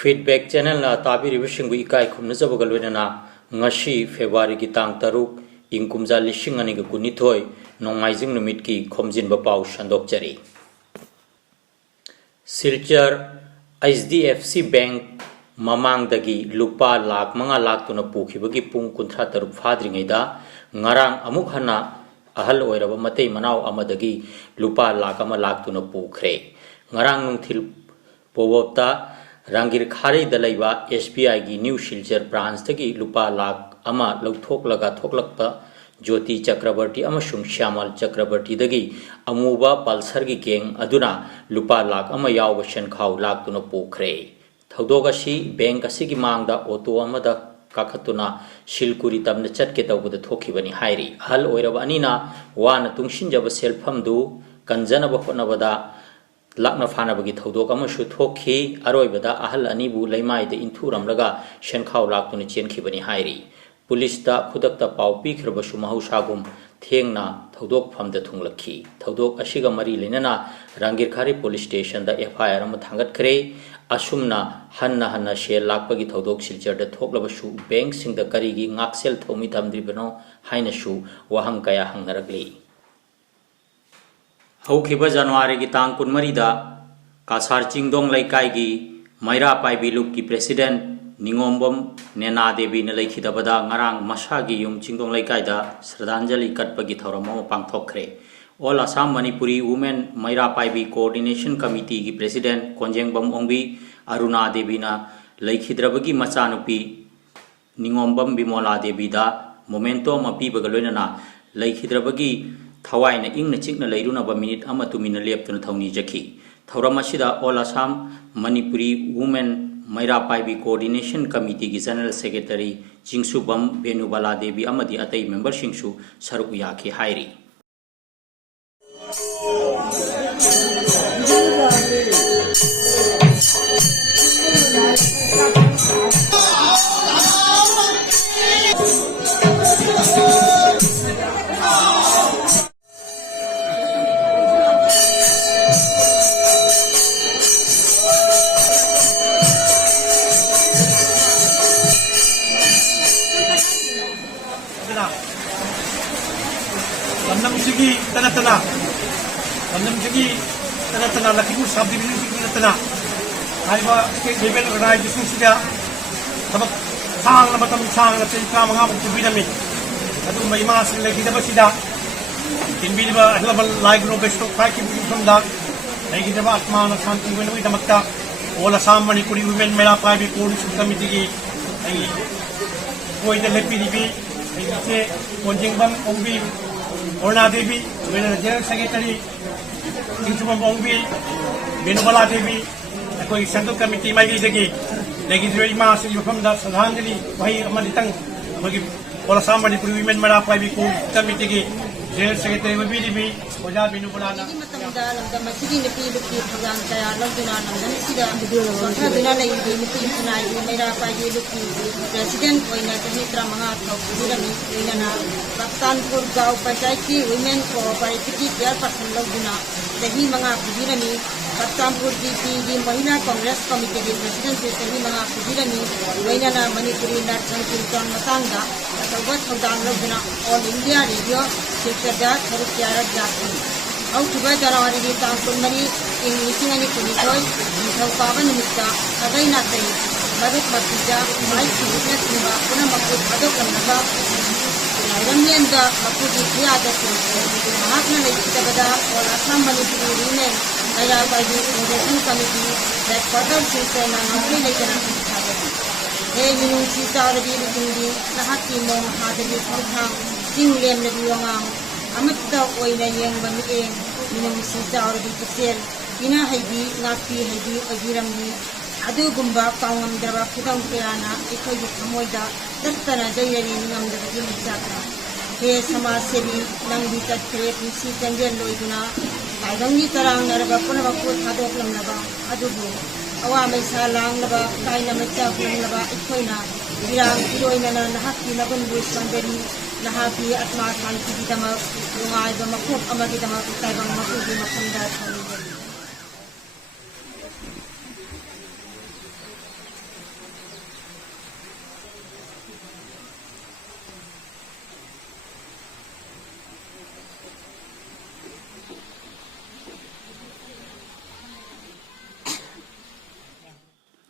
Feedback channel ना ताबीरिबसिंगबु इकाई खुमनजबगा लोइनना ngasi February की तांग तरुक इंग कुमजा लिशिंग अनिगा कुनिथोय नोंगाइजिंग नुमित की खोमजिनबा पाउ संदोकचरी सिलचर HDFC बैंक ममांगदगी लुपा लाख मंगा लाख तुना पुखिबगी पुंग कुंथ्रा तरुक फाद्रिङैदा ngarang amuk hana ahal oiraba matei manau amadagi lupa lakh ama lakh तुना पुखरे ngarang nungthil powopta Rangir Khari Dalaiba SBI की न्यू शिलचर ब्रांच तकी लुपा लाख अमा लौथोकलगा थोकलकपा ज्योति चक्रवर्ती अमसुंग श्यामल चक्रवर्ती दगी अमूबा पल्सर की गेंग अदुना लुपा लाख अमा याव शनखाव लाख तुना पोखरे थौदोगसी बैंक असिगी मांगदा ऑटो अमदा काखतुना शिलकुरी तमना चटके तौबद थोखिबनी हाइरी हल ओइरब अनिना वाना तुंगसिनजब सेलफमदु कंजनब होनबदा lakna fanabagi thodok amashu thokhi aroibada ahal anibu leimaida inthuramlaga shenkhaw laktuna chenkhibani hairi police da khudakta pau pikhrabashu mahausagum thengna thodok phamda thunglakhi thodok asiga mari lenana Rangir Khari police station da FIR am thangat khre asumna hanna share lakpagi thodok silchar da thoklabashu bank sing da karigi ngaksel thomi thamdribano haina shu wahang kaya hangnaragli हौखिबा जनवरी की तांग कुनमरीदा कासार चिंगदोंग लैकाई की मैरा पाइबी look की president Ningombam नेना देवी ने लैखिदबदा ngarang मसागी yum चिंगदोंग लैकाईदा श्रद्धांजलि कटपगी थौरम अमा पांगथोखरे all Assam Manipuri women Meira Paibi coordination committee की प्रेसिडेंट कोंजेंगबम ओंबी अरुणा देवी ना लैखिद्रबगी मचानुपी निंगोम्बम बिमोला देवीदा मोमेंटो मपीबगा लोइनना लैखिद्रबगी थवाइना इंगना चिकना लैरुनबा मिनिट अमा तुमिना लेपतुना थौनी जखी थौरम असिदा all Assam Manipuri women Meira Paibi coordination committee की जनरल सेक्रेटरी चिंगसुबम बेनुबाला देवी अमदी अतई मेंबर सिंगसु सरुक याखी हाइरी Tanatana lakibu subdivision tanatana haiba state level organization sida sabak sang na matam sang na chika mga pagtubinami adu may mga sila gidaba sida inbiliba ahlabal like no besto kai ki from da nay gidaba atma na shanti wenwi damakta all Assam Manipuri women mela private coordination committee ki ai koi de lepidbi ai se konjingbam ombi Orna Devi general secretary Kingsubam Ongbi, Benubala Devi, कोई central committee में जगह लेकिन जो इमा से जो हम दा श्रद्धांजलि वही हमारी तंग मगी और असम मणिपुर विमेन मरा पाई को कमिटी की जनरल सेक्रेटरी में भी वजह बेनुबला ना मसीदी नपी लुकी प्रोग्राम तया लंदुना नंदन सिदा सोखा दुना लई दी मिति सुनाई मेरा पाई लुकी प्रेसिडेंट होइना तमित्रा महा थौरमी होइना पाकिस्तानपुर गांव पंचायत की वुमेन कोऑपरेटिव की चेयरपर्सन लंदुना सही मंगा पुजीरनी पाकिस्तानपुर की महिला कांग्रेस कमिटी की प्रेसिडेंट से सही मंगा पुजीरनी होइना मणिपुरी नर्सन किंतन मतांगा अथवा थौदांग लंदुना ऑल इंडिया रेडियो शिक्षदा थरुक यारक जाती औखिबा जनवरी की तांग कुनमरी इंग लिसिंग अनि कुनिथोय निथौकाबा निमित्ता अगै नातै मरुक मतिजा माइ बिजनेस निबा पुनः मकुद अदोक नबा नाइरमियनदा मकुदी खियादा महात्मा लेखितबदा all Assam Manipuri women Meira Paibi coordination committee that quarter से नामले लेकर थागती हे मिनुंसी सावरी रुंदी नहाकी मोंग हादरी थौथांग चिंग लेम नबी वांगांग अमत्ता ओइना येंगबा मिएंग मिनुंसी सावरी पुसेल इना हैबी नापी हैबी अगिरमबी अदुगुंबा कांगमदबा खुदम केयाना इखोयि थमोयदा तत्तना जयरी निंगमदबी मिचाता हे समाज सेवी नंगी तत्रे पुसी कंजेल लोइदुना कायदंगी तरंग नरबा पुनबकु थादोकलमनबा अदुबु अवा मैसा लांगनबा कायना मचा कुलमनबा इखोयना इरांग इरोयना नहाकी नगनबु संबेरी नहाकी आत्मा शांति की दमक रुंगायबा मकुब अमगी दमक ताइबंग मकुबी मखंदा थानी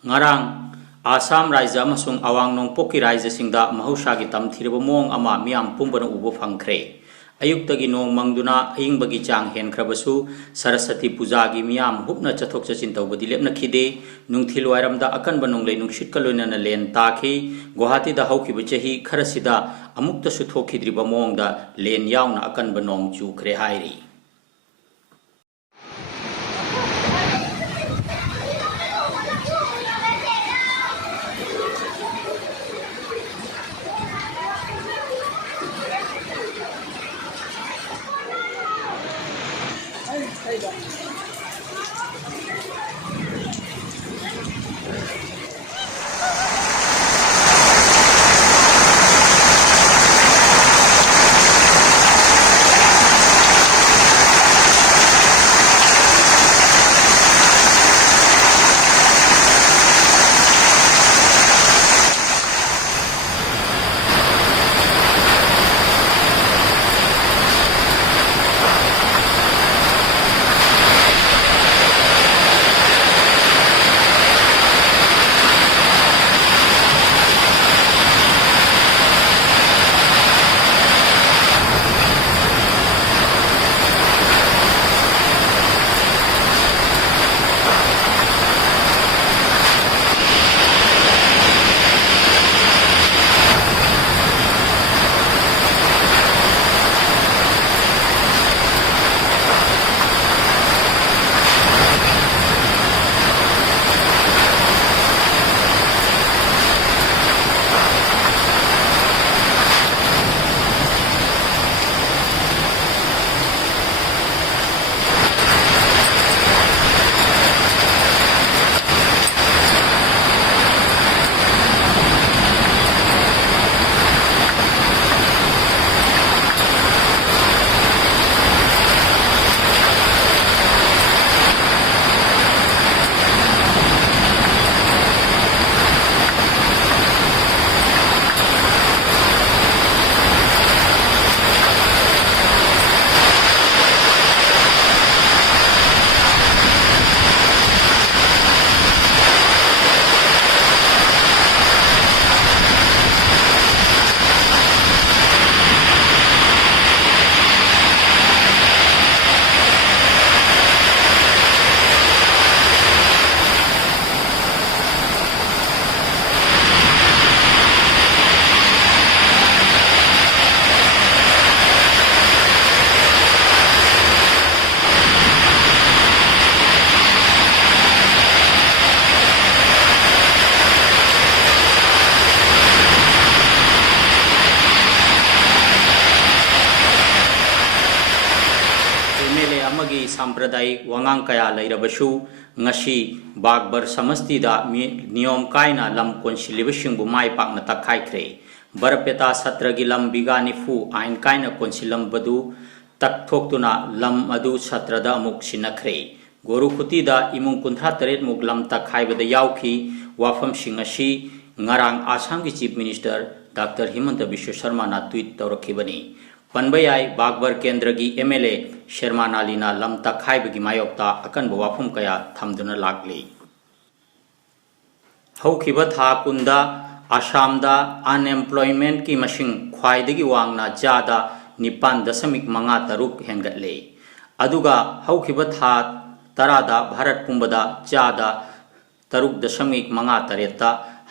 ngarang Assam Raija amasung awang nongpokki Raija singda mahusagi tamthiraba mong ama miyam pumbana ubo phangkhre. Ayuktagi nong mangduna ayingbagi chang henkhrabasu Saraswati Pujagi miyam hupna chathok chachin tawbadi lepna khide nungthil wairamda akanba nonglei nungshit kaloinana len takhi Guwahati da haukiba chahi kharasida amukta su thokhidriba mongda len yauna akanba nong chukhre hairi. Sampradayik wangang kaya lairabasu ngasi Bagbar samastida niyom kaina lam konsilibasing bumay pak na takhaikre barpeta satragi lam bigani fu ain kaina konsilam badu takthokuna lam adu satrada amuk sinakre goru khutida imung kuntha taret muk lam takhaibada yauki wafam singasi ngarang Assam ki Chief Minister Dr. Himanta Biswa Sharma na tweet tawrakhibani Panbayai Bagbar Kendra gi MLA Sharma Nalina lam takhaibagi mayokta akan bawafum kaya thamduna lakli haukiba tha kunda Assamda unemployment ki masing khwaidagi wangna jada 9.5 hengatle aduga haukiba tha tarada Bharat pumbada jada 3.5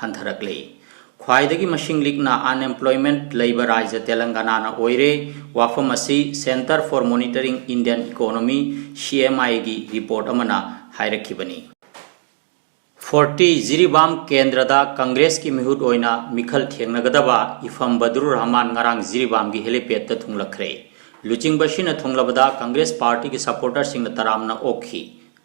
hantharakle Khwaidagi masing likna unemployment labor Raija Telangana na oire wafam asi Center for Monitoring Indian Economy CMI gi report amana hairakibani 40 Jiribam Kendrada Congress ki mihut oina mikhal thengnagadaba ifam Badrur Rahman ngarang Jiribam gi helipad ta thunglakre luching basina thunglabada Congress party ki supporter singna taramna okhi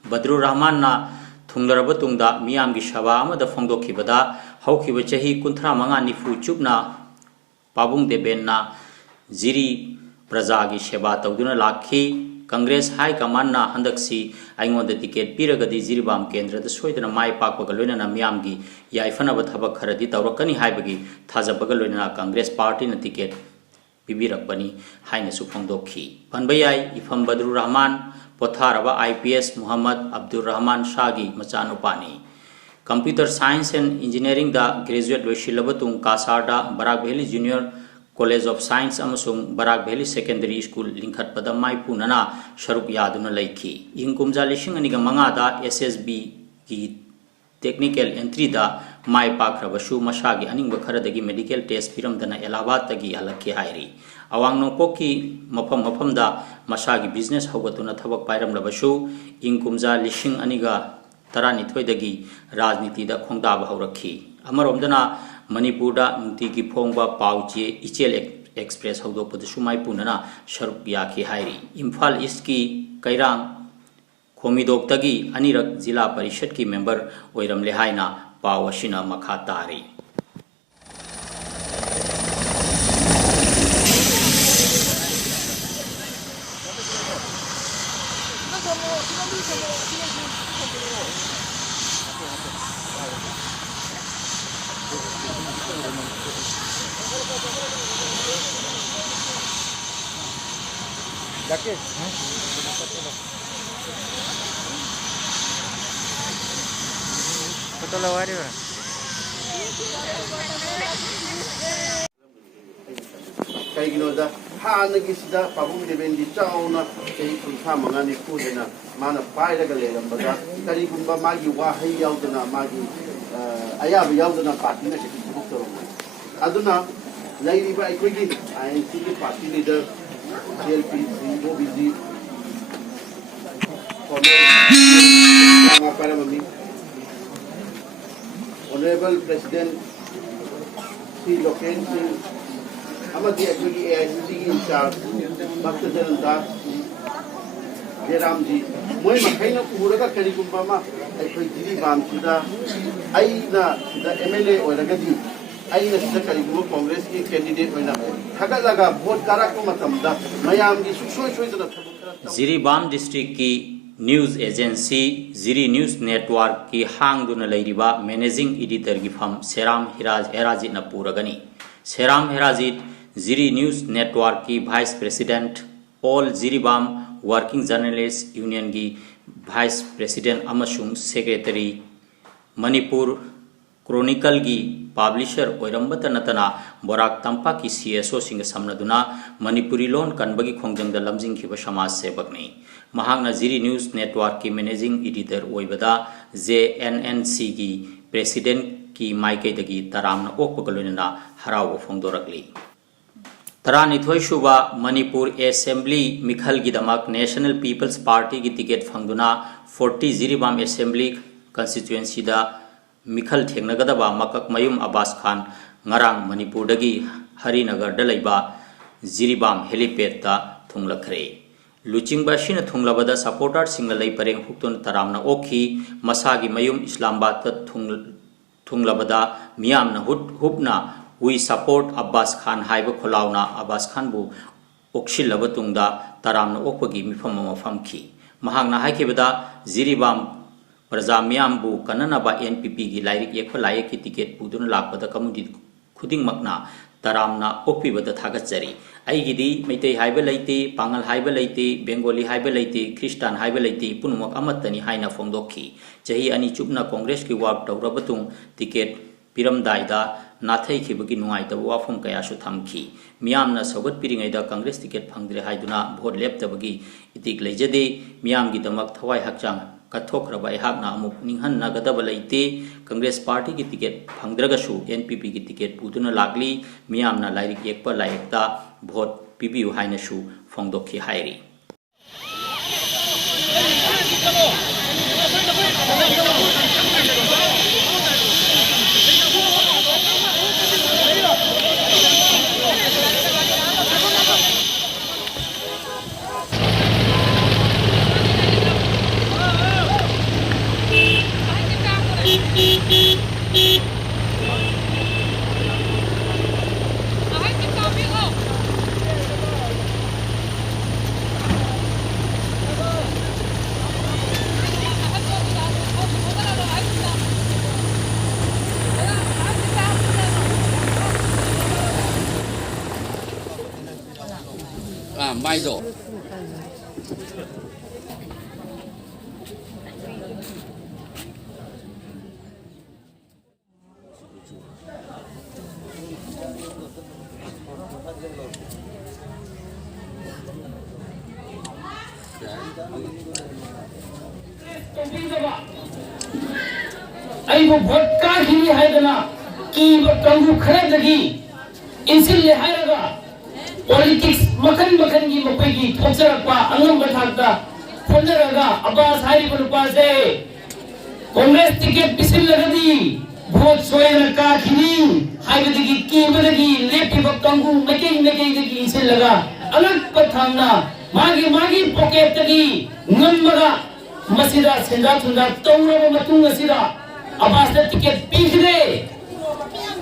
Badrur Rahman na thunglaraba tungda miyam gi shaba amada phongdokhibada haukiba chahi 35 nifu chupna pabung debenna jiri praja gi seba tawduna lakhi Congress High Command na handaksi aingonda ticket piragadi Jiribam Kendra da soidana mai pakpaga loinana miyam gi yaifanaba thabak kharadi tawrakani haibagi thajabaga loinana Congress party na ticket pibirakbani haina su phongdokhi panbayai ifam Badrur Rahman potharaba IPS Muhammad Abdul Rahman Shagi machanupani computer science and engineering दा graduate लोइसिलबतुंग कासारदा Barak valley junior college of science अमसुंग Barak valley secondary school लिंखटपदा माइपुनना शरुक यादुना लैखी इं कुमजा लिसिंग अनिगा मंगादा एसएसबी की टेक्निकल एंट्री दा माइ पाख्रबसु मसागी अनिंग खरदगी मेडिकल टेस्ट पिरमदना इलाहाबाद तगी हलक्की हाइरी अवांग नोंपोकी मफम मफमदा मसागी बिजनेस हौगतुना थबक पाइरमलबसु इं कुमजा लिसिंग अनिगा तरानिथोइदगी राजनीतिदा खोंदाब हौरखी अमरोमदना मणिपुरदा नुंतिगी फोंगबा पाउचे इचेल एक्सप्रेस हौदोपदसु माइपुनना शरुक याखी हाइरी इम्फाल ईस्ट की कैरांग खोमिदोक्तगी अनिरक जिला परिषद की मेंबर ओइरमले हाइना पाव असिना मखा तारी कईगिनोदा हानगिसिदा पाबुंग देबेंदी चाउना कई कुंथा मंगानी फुदेना माना पाइरगा लेरंबदा करीगुंबा मागी वाहै याउदना मागी अयाब याउदना पार्टीना के थबुक अदुना लैरिबा अखोगी आईएनसी की पार्टी लीडर जेएलपी ओबीजी honourable president Shri Lokesh Singh AICC incharge Bhaktajan Das Jairam जी मोई मखैना पुरगा करीगुंबा जिरीबाम MLA ओरगदी करीगुंबा कांग्रेस की कैंडिडेट थगलगा वोट कारक मयाम की सुसोई सोईदना जिरीबाम डिस्ट्रिक्ट की news agency Jiri news network की हांगदुना लैरिबा मैनेजिंग एडिटर की फम सेराम हेराजित न पूरगनी सेराम हेराजित जिरी न्यूज नेटवर्क की vice president all Jiribam working journalist union की वाइस प्रेसिडेंट अमसुंग सेक्रेटरी मणिपुर क्रोनिकल की पब्लिशर ओइरंबत नतना बोराक तंपा की CSO सिंग समनदुना मणिपुरी लोन कनबगी खोंजंगदा लमजिंगखिबा समाज सेवकनी महांगना जिरी न्यूज नेटवर्क की मैनेजिंग एडिटर ओइबदा JNNC की प्रेसिडेंट की माइकेदगी तरामना ओकपगलोनना हराव फोंदोरकली तरानिथोई सुबा मणिपुर असेंबली मिखल की दमक नेशनल पीपल्स पार्टी की टिकट फंगदुना 40 जिरीबाम असेंबली कंस्टिट्युएंसी दा मिखल थेंगनगदबा मकक मयूम Abbas Khan ngarang Manipur dagi Harinagar dalaiba Jiribam helipad ta thunglakre Luchingba shina thunglabada supporter singa lay pareng huktun taramna okhi masagi mayum Islamabad ta thunglabada miyamna hupna we support Abbas Khan haiba kholauna Abbas Khan bu okshilaba tungda taramna okpagi mifam mafamki mahangna haikibada Jiribam Praja miyam bu kananaba NPP gi lairik yekpa laye ki ticket pudun lakpada community khuding makna taramna okpibada thagachari aigidi meitei haiba laite pangal haiba laite bengali haiba laite christian haiba laite punumak amatani haina phongdokhi chahi ani chupna congress ki work tawrabatung ticket piramdaida nathai khibagi nuai ta wafum kaya su thamki miyamna sogat piringaida congress ticket phangdre haiduna vote leptabagi itik leijade miyam gi damak thawai hakchang kathokraba ihakna amuk ninghan nagadaba laite congress party ki ticket phangdragasu npp ki ticket puduna lagli miyamna lairik yekpa laikta vote pibiu haina su phongdokhi hairi Maido. अइबो vote काखिनी हाइदना की Kongu खरदगी इंसिल हाइरगा politics मखन मखन की मखोगी थोचरपा अंगम बथाकता फोनरगा Abbas हाइबो नुपासे Congress ticket पिसिल लगदी vote सोयन काखिनी हाइबदगी कीबदगी लेपिबो Kongu मकेई दगी इंसिल लगा अलग पथांगना मागी मागी pocket तगी ngambara masida senda thunda tawraba matung asida abasta ticket pigre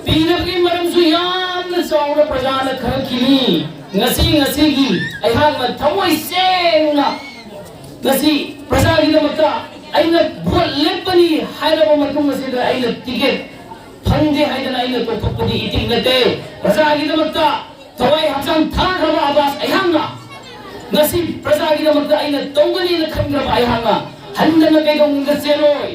pinabgi maram su yamna sawra prajana kharkini ngasi gi aihang ma thamoi sengna ngasi prajagi damakta aina bhol lepani hairaba matung asida aina ticket phangde haidana aina to thopadi iting nate prajagi damakta thawai hachang tharaba abas aihangna ngasi prajagi damakta aina tongani na khangraba aihanga handana kaidong ngaseloi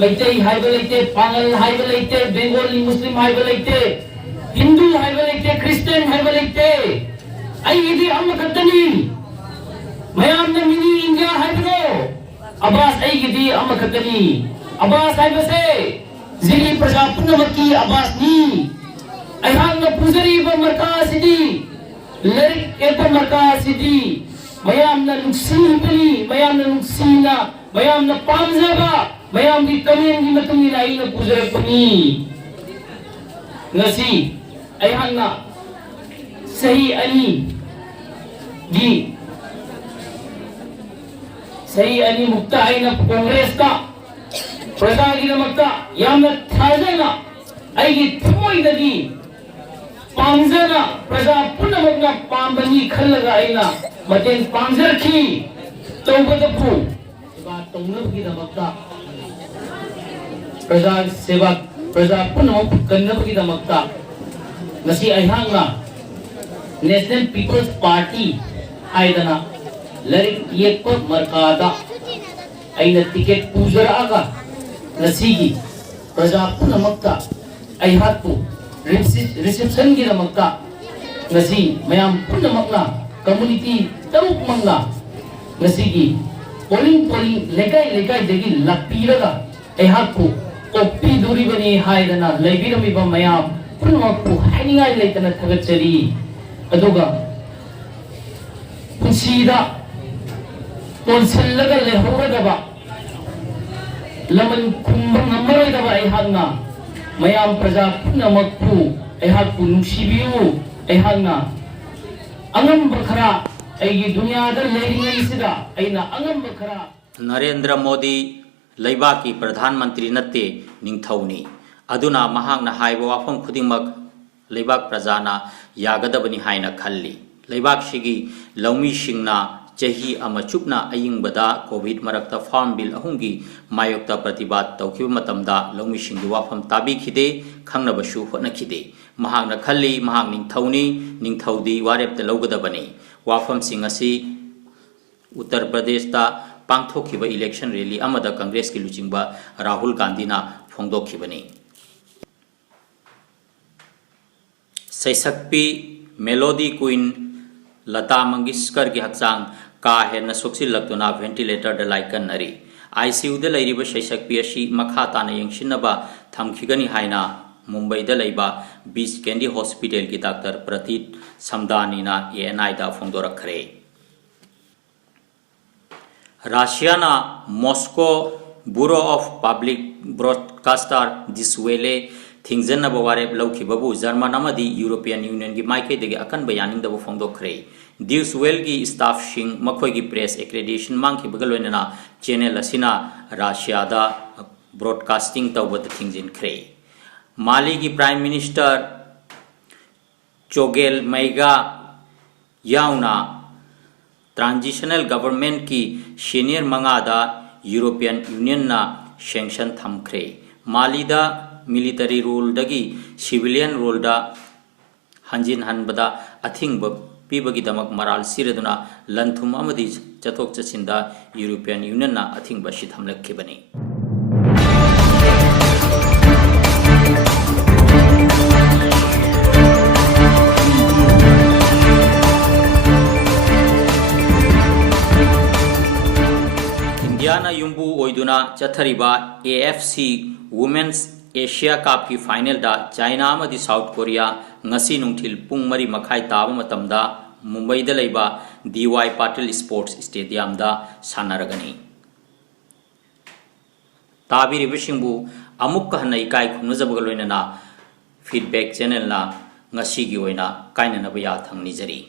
leite haiba leite pangal haiba leite bengali muslim haiba leite hindu haiba leite christian haiba leite ai idi amakatani mayam na mini india haiba abas ai idi amakatani abas haiba se zili praja punamaki abas ni aihanga pujari ba markasidi lerik eta markasidi mayam na nuksibali mayam na nuksina mayam na pamjaba mayam di kamen di matung ina ina pujara puni ngasi ayang na sahi ani mukta ay na kongres ka prasagi na magta yam na thazay na ay gi thumoy na gi pamjana praja punamag na pambani khalaga ay na matin pamjar ki tawbadapu ba tongnab gi na magta प्रजा सेवा प्रजा पुनः करने दमकता नसी अहिंगा national peoples party आयदना लरिक येक मरकादा अइन ticket पूजरागा नसीगी प्रजा पुनमकता अहिहातु reception की दमकता नसी मयाम पुनमकना कम्युनिटी तरुक मंगला नसीगी पोलिंग लेकाई देगी लपीरगा अहिहातु कोपी दूरी बनी हाइदना लेबिरमिबा मयाम पुनमकु हाइनिंगाई लेतना थगचरी अदुगा पुसीदा तोलसलगा लेहोरदबा लमन कुंभं नमरोइदबा अहिहागना मयाम प्रजा पुनमकु अहिहागु नुसिबियु अहिहागना अंगम बखरा अइगी दुनियादा लेरिंगैसिदा अइना अंगम बखरा नरेंद्र मोदी लेबाक की प्रधानमंत्री नत्ते निंगथौनी अदुना महांगना हाइबा वाफम खुदिंगमक लेबाक प्रजाना यागदबनी हाइना खल्ली लेबाक सिगी लौमी सिंगना चही अमा चुपना अयिंगबदा कोविड मरक्ता फार्म बिल अहुंगी मायोक्ता प्रतिबाद तौखिब मतमदा लौमी सिंगी वाफम ताबीखिदे खंगनबसु होनखिदे महांगना खल्ली महांग निंगथौदी वारेपता लौगदबनी वाफम सिंग असि उत्तर प्रदेश ता पांथोखिबा इलेक्शन रैली अमदा कांग्रेस की लुचिंगबा राहुल गांधी ना फोंदोखिबनी सैसक्पी मेलोडी क्वीन लता मंगेशकर की हक्सांग का हेन सोक्सिलक्तुना वेंटिलेटर द लाइकन नरी आईसीयू द लैरिबा सैसक्पी अशी मखा ताना यंगसिनबा थमखिगनी हाइना मुंबई द लैबा बीच कैंडी हॉस्पिटल की डॉक्टर प्रतीत समदानीना एएनआई दा फोंदोरखरे रशियाना Moscow bureau of public broadcaster दिसवेले थिंगजनब वारेब लौखिबबु जर्मन अमदी यूरोपियन यूनियन की माइकेदगी अकन बयानिंगदबु फोंदोखरे दिसवेल की स्टाफ सिंग मखोगी प्रेस एक्रेडिशन मांगखिबगा लोइनना चैनल असिना रशियादा ब्रॉडकास्टिंग तौबद थिंगजिनखरे माली की प्राइम मिनिस्टर चोगेल मैगा याउना ट्रांजिशनल गवर्नमेंट की सीनियर मंगादा यूरोपियन यूनियन ना सैंक्शन थमखरे मालीदा मिलिटरी रूल दगी सिविलियन रूल दा हंजिन हनबदा अथिंग पीबगी दमक मराल सिरदुना लंथुम अमदी चथोक चसिंदा यूरोपियन यूनियन ना अथिंग बशी थमलखिबनी चथरिबा AFC वुमेन्स एशिया कप की फाइनल दा चाइना अमदी South Korea ngasi nungthil pung mari makhai taba matamda Mumbai da leiba DY Patil Sports Stadium da sanaragani tabiri bishingbu amuk kahna ikai khunujabagaloina na feedback channel na ngasi gi oina kaina na baya thangni jari